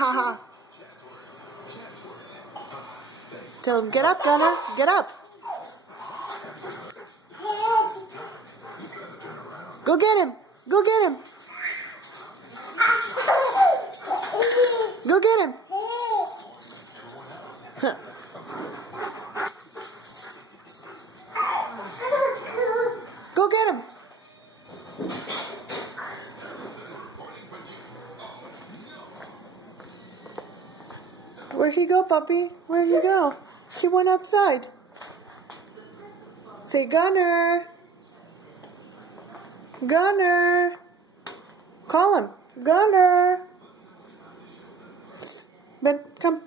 ha ha. Tell him, get up, Gunner. Get up. Go get him. Go get him. Go get him. Go get him. Where'd he go, puppy? Where'd he go? He went outside. Say, Gunner. Gunner. Call him. Gunner. Ben, come.